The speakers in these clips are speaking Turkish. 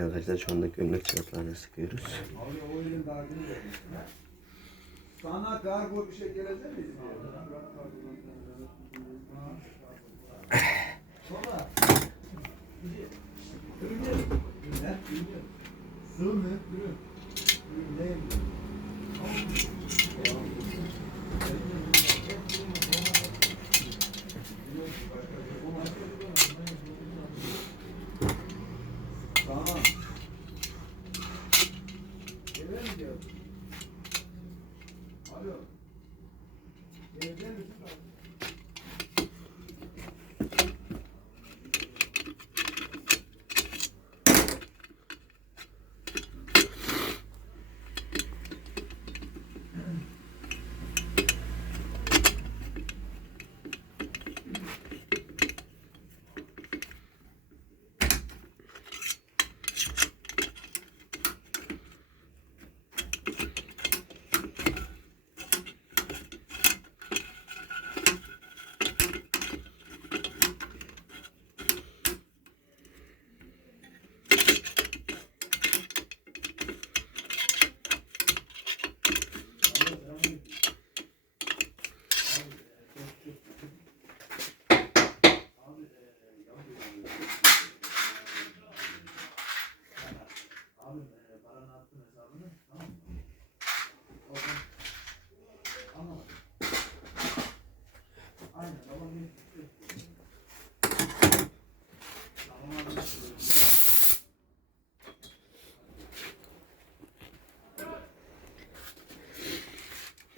Değerli arkadaşlar, şu anda gömlek çoraplarını sıkıyoruz. Sana kargo bir şey gelecek mi? Sığ mı? Tamam. Eve mi diyor? Alo. Evde misin?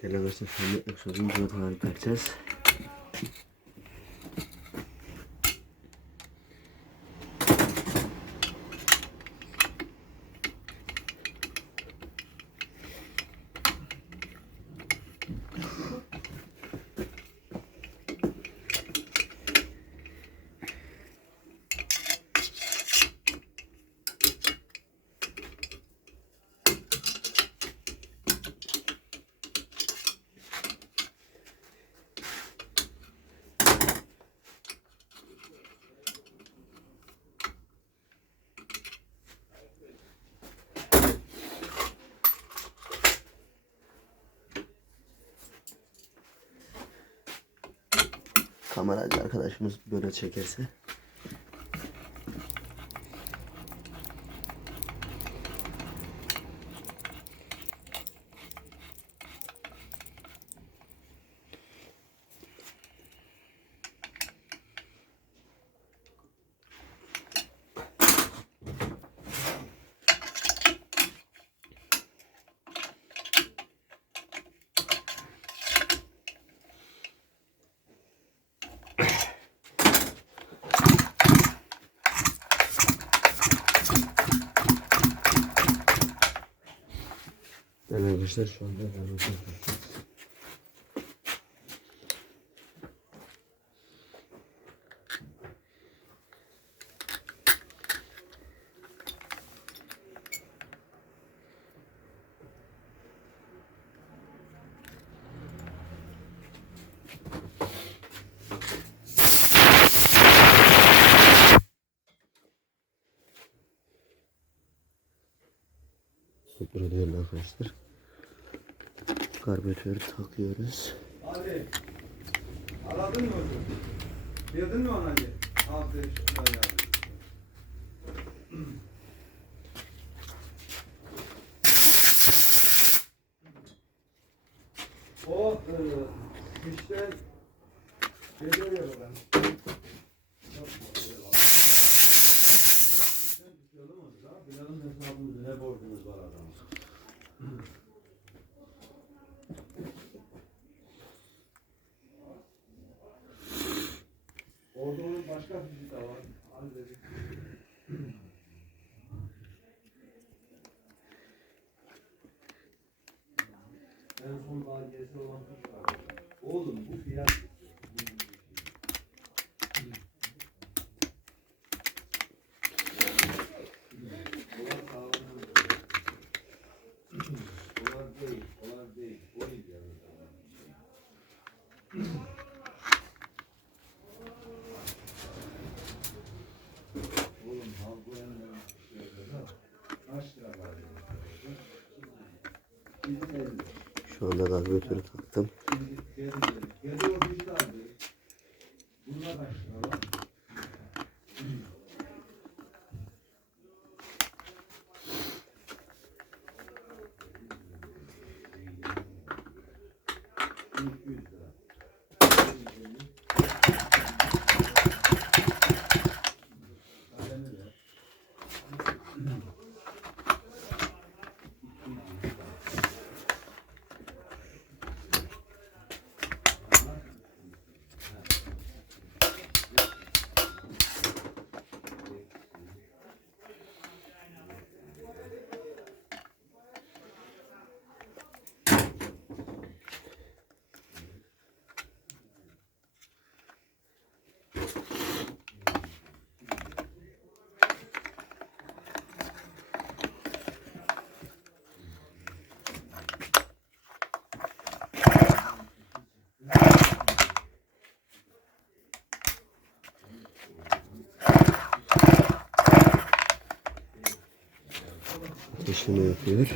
Değerli arkadaşlar, şu anda egzozun cıvatalarını takacağız. Kameracı arkadaşımız böyle çekerse. Değerli arkadaşlar, şu anda burada değerli arkadaşlar, karbüratörü takıyoruz. Abi, aradın mı hocam? Bildin mi ona ki? Abi, şuraya ya. O işte geliyor ya ben. Bilal'ın hesabımızda ne borcumuz var adamın? Orada onun başka bir de var. Halledik. En son daha gerisi olan kuş var. Oğlum bu fiyat. Onlar değil. O iyi yani. Oğlum, halk bu yanına. Şu anda karbüratörü taktım. Ateşleme yapıyor.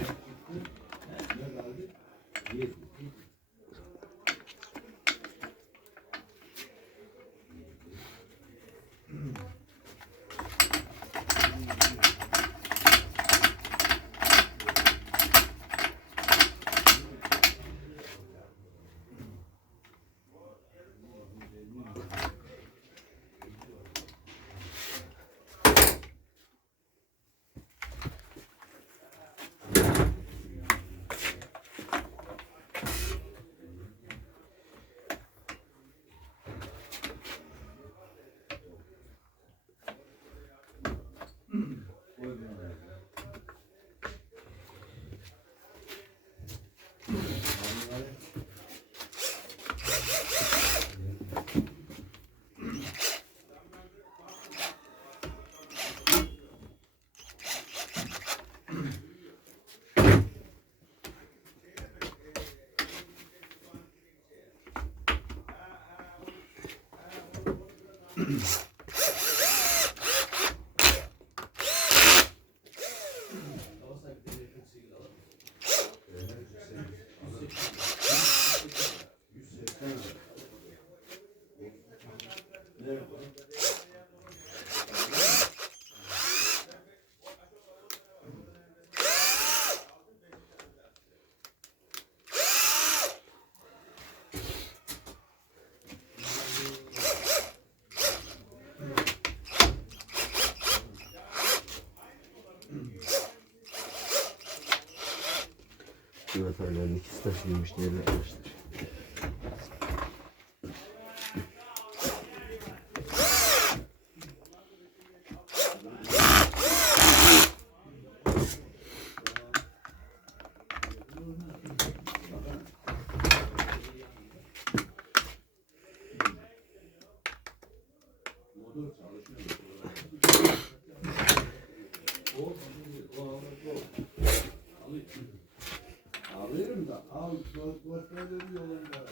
Yuvatalarının ikisi taşınmış değerli arkadaşlar. Alıyorum da al, tuvaletleri yolunda.